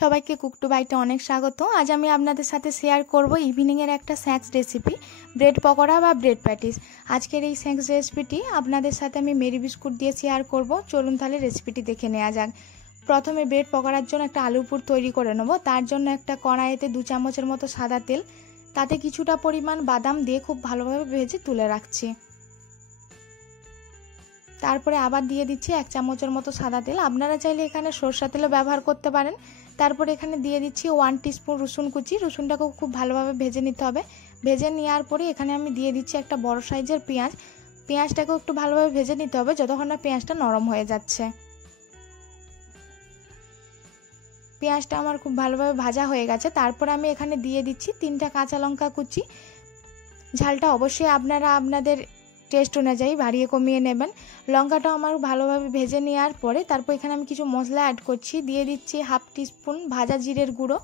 সবাইকে cook two বাইটে অনেক স্বাগত। আজ আমি আপনাদের সাথে শেয়ার করব ইভিনিংয়ের একটা স্ন্যাক্স রেসিপি, ব্রেড পকোড়া বা ব্রেড প্যাটিস। আজকের এই স্ন্যাক্স রেসিপিটি আপনাদের সাথে আমি মেরি বিস্কুট দিয়ে শেয়ার করব। চলুন তাহলে রেসিপিটি দেখে নেওয়া যাক। প্রথমে ব্রেড পকোড়ার জন্য একটা আলুর পুর তৈরি করে নেব। তার জন্য একটা কড়াইতে 2 চামচের মতো সাদা তেল, তাতে কিছুটা পরিমাণ বাদাম দিয়ে খুব ভালোভাবে ভেজে তুলে রাখছি। তারপরে আবার দিয়ে দিচ্ছি 1 চামচের মতো সাদা তেল। আপনারা চাইলে এখানে সরষা তেলও ব্যবহার করতে পারেন। তারপরে এখানে দিয়ে দিচ্ছি 1 টিস্পুন রসুন কুচি। রসুনটাকে খুব ভালোভাবে ভেজে নিতে হবে। ভেজে নেওয়ার পরে এখানে আমি দিয়ে দিচ্ছি একটা বড় সাইজের পেঁয়াজ। পেঁয়াজটাকেও একটু ভালোভাবে ভেজে নিতে হবে যতক্ষণ না পেঁয়াজটা নরম হয়ে যাচ্ছে। পেঁয়াজটা আমার খুব ভালোভাবে ভাজা হয়ে গেছে। তারপরে আমি এখানে দিয়ে দিচ্ছি 3টা কাঁচা লঙ্কা কুচি। ঝালটা অবশ্যই আপনারা আপনাদের টেস্ট অনুযায়ী বাড়িয়ে কমিয়ে নেবেন। লঙ্কাটা আমার ভালোভাবে ভেজে নেওয়ার পরে তারপর এখানে আমি কিছু মশলা অ্যাড করছি। দিয়ে দিচ্ছি 1/2 টিস্পুন ভাজা জিরের গুঁড়ো,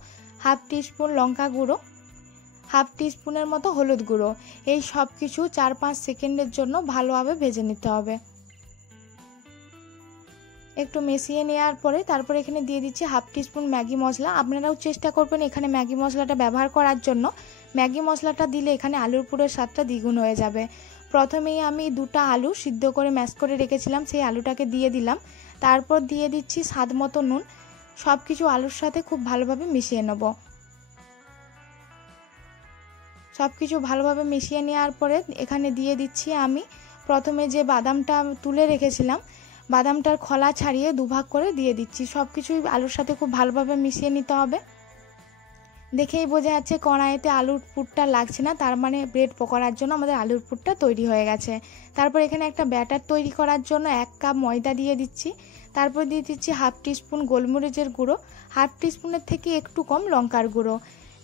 1/2 টিস্পুন লঙ্কা গুঁড়ো, 1/2 টিস্পুনের মতো হলুদ গুঁড়ো। এই সব কিছু 4-5 সেকেন্ডের জন্য ভালোভাবে ভেজে নিতে হবে। একটু মিশিয়ে নেওয়ার পরে তারপর এখানে দিয়ে দিচ্ছি 1/2 টিস্পুন ম্যাগি মশলা। আপনারাও চেষ্টা করবেন এখানে ম্যাগি মশলাটা ব্যবহার করার জন্য। ম্যাগি মশলাটা দিলে এখানে আলুর পুরের স্বাদটা দ্বিগুণ হয়ে যাবে। প্রথমেই আমি 2টা আলু সিদ্ধ করে ম্যাশ করে রেখেছিলাম, সেই আলুটাকে দিয়ে দিলাম। তারপর দিয়ে দিচ্ছি স্বাদ মতো নুন। সব কিছু আলুর সাথে খুব ভালোভাবে মিশিয়ে নেব। সব কিছু ভালোভাবে মিশিয়ে নেওয়ার পরে এখানে দিয়ে দিচ্ছি আমি প্রথমে যে বাদামটা তুলে রেখেছিলাম, বাদামটার খোলা ছাড়িয়ে দুভাগ করে দিয়ে দিচ্ছি। সব কিছুই আলুর সাথে খুব ভালোভাবে মিশিয়ে নিতে হবে। দেখেই বোঝা যাচ্ছে কড়াইতে আলুর পুরটা লাগছে না, তার মানে ব্রেড পকোড়ার জন্য আমাদের আলুর পুরটা তৈরি হয়ে গেছে। তারপর এখানে একটা ব্যাটার তৈরি করার জন্য 1 কাপ ময়দা দিয়ে দিচ্ছি। তারপর দিয়ে দিচ্ছি 1/2 টিস্পুন গোলমরিচের গুঁড়ো, 1/2 টিস্পুনের থেকে একটু কম লঙ্কার গুঁড়ো।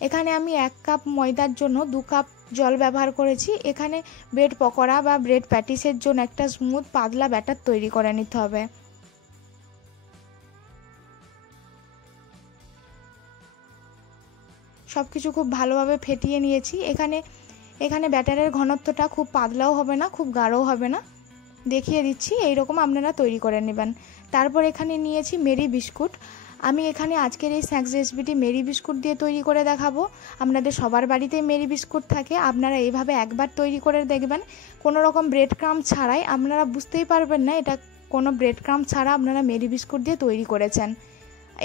এখানে আমি 1 কাপ ময়দার জন্য 2 কাপ জল ব্যবহার করেছি। এখানে ব্রেড পকোড়া বা ব্রেড প্যাটিসের জন্য একটা স্মুথ পাতলা ব্যাটার তৈরি করে নিতে হবে। সব কিছু খুব ভালোভাবে ফেটিয়ে নিয়েছি। এখানে ব্যাটারের ঘনত্বটা খুব পাতলাও হবে না, খুব গাঢ়ও হবে না। দেখিয়ে দিচ্ছি, এইরকম আপনারা তৈরি করে নেবেন। তারপর এখানে নিয়েছি মেরি বিস্কুট। আমি এখানে আজকের এই স্ন্যাক্স রেসিপিটি মেরি বিস্কুট দিয়ে তৈরি করে দেখাবো। আপনাদের সবার বাড়িতেই মেরি বিস্কুট থাকে, আপনারা এইভাবে একবার তৈরি করে দেখবেন। কোনো রকম ব্রেড ক্রাম্ব ছাড়াই, আপনারা বুঝতেই পারবেন না এটা কোনো ব্রেড ক্রাম্ব ছাড়া আপনারা মেরি বিস্কুট দিয়ে তৈরি করেছেন।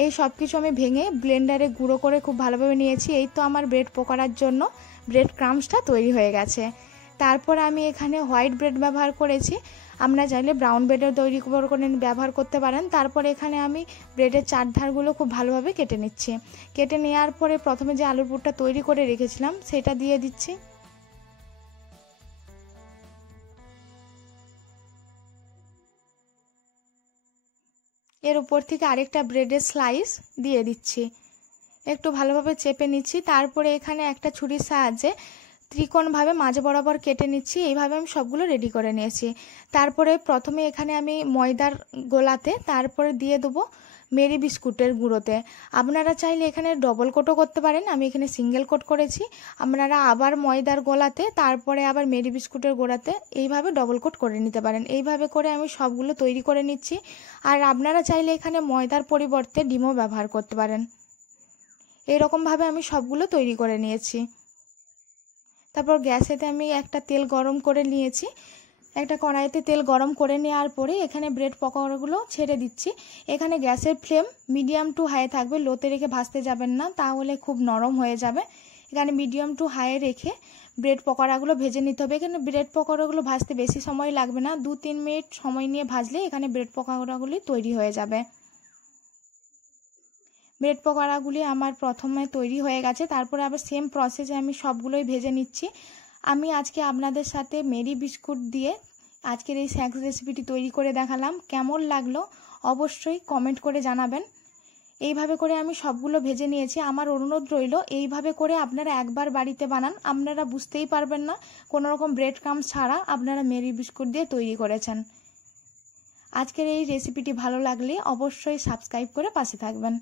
এই সব কিছু আমি ভেঙে ব্লেন্ডারে গুঁড়ো করে খুব ভালোভাবে নিয়েছি। এই তো আমার ব্রেড পকোড়ার জন্য ব্রেড ক্রাম্বসটা তৈরি হয়ে গেছে। তারপর আমি এখানে হোয়াইট ব্রেড ব্যবহার করেছি, আপনারা চাইলে ব্রাউন ব্রেডের তৈরি করে ব্যবহার করতে পারেন। তারপর এখানে আমি ব্রেডের চারধারগুলো খুব ভালোভাবে কেটে নিচ্ছি। কেটে নেওয়ার পরে প্রথমে যে আলুর পুরটা তৈরি করে রেখেছিলাম সেটা দিয়ে দিচ্ছি। এর উপর থেকে আরেকটা ব্রেডের স্লাইস দিয়ে দিচ্ছি। একটু ভালোভাবে চেপে নিচ্ছি। তারপরে এখানে একটা ছুরির সাহায্যে ত্রিকোণভাবে মাঝ বরাবর কেটে নিচ্ছি। এইভাবে আমি সবগুলো রেডি করে নিয়েছি। তারপরে প্রথমে এখানে আমি ময়দার গোলাতে তারপরে দিয়ে দেবো মেরি বিস্কুটের গুঁড়োতে। আপনারা চাইলে এখানে ডবল কোটও করতে পারেন, আমি এখানে সিঙ্গেল কোট করেছি। আপনারা আবার ময়দার গোলাতে তারপরে আবার মেরি বিস্কুটের গোড়াতে এইভাবে ডবল কোট করে নিতে পারেন। এইভাবে করে আমি সবগুলো তৈরি করে নিচ্ছি। আর আপনারা চাইলে এখানে ময়দার পরিবর্তে ডিমও ব্যবহার করতে পারেন। এইরকমভাবে আমি সবগুলো তৈরি করে নিয়েছি। তারপর গ্যাসেতে আমি একটা তেল গরম করে নিয়েছি। একটা কড়াইতে তেল গরম করে নেওয়ার পরে এখানে ব্রেড পকোড়াগুলো ছেড়ে দিচ্ছি। এখানে গ্যাসের ফ্লেম মিডিয়াম টু হাই থাকবে, লোতে রেখে ভাজতে যাবেন না, তাহলে খুব নরম হয়ে যাবে। এখানে মিডিয়াম টু হাই রেখে ব্রেড পকোড়াগুলো ভেজে নিতে হবে। এখানে ব্রেড পকোড়াগুলো ভাজতে বেশি সময় লাগবে না, 2-3 মিনিট সময় নিয়ে ভাজলে এখানে ব্রেড পকোড়াগুলি তৈরি হয়ে যাবে। ব্রেড পকোড়াগুলি আমার প্রথমে তৈরি হয়ে গেছে। তারপরে আবার সেম প্রসেসে আমি সবগুলোই ভেজে নিচ্ছি। আমি আজকে আপনাদের সাথে মেরি বিস্কুট দিয়ে আজকের এই স্ন্যাক্স রেসিপিটি তৈরি করে দেখালাম। কেমন লাগলো অবশ্যই কমেন্ট করে জানাবেন। এইভাবে করে আমি সবগুলো ভেজে নিয়েছি। আমার অনুরোধ রইল এইভাবে করে আপনারা একবার বাড়িতে বানান, আপনারা বুঝতেই পারবেন না কোনো রকম ব্রেড ক্রাম্ব ছাড়া আপনারা মেরি বিস্কুট দিয়ে তৈরি করেছেন। আজকের এই রেসিপিটি ভালো লাগলে অবশ্যই সাবস্ক্রাইব করে পাশে থাকবেন।